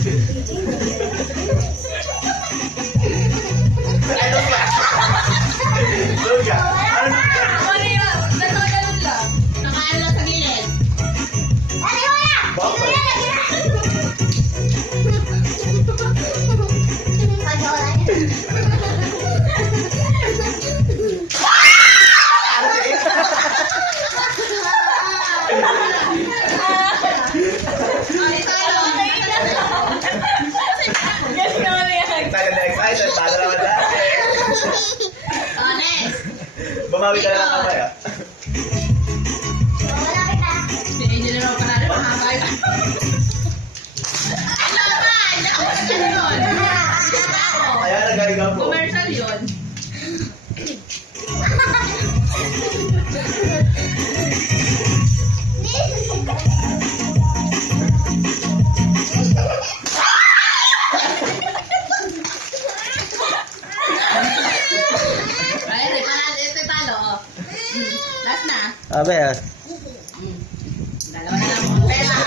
Luga. Ano yun? Nagkakaganod lang. Nakaano lang sa gilid. Bakit? Yes, naman yan. Tagal na excited. Talo naman dati. Honest. Bumawi ka na ng kamay ah. Si Angel naman panalo. Mahaba yun. Ang laban! Ano yun? Kaya nagagawa po. Commercial yun. Ay, ito talo. Last na. Abe ah. Dalawa na lang mga pera.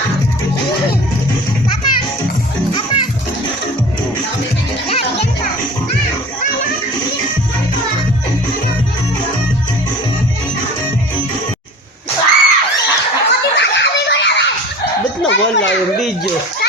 Ba't nawala yung video?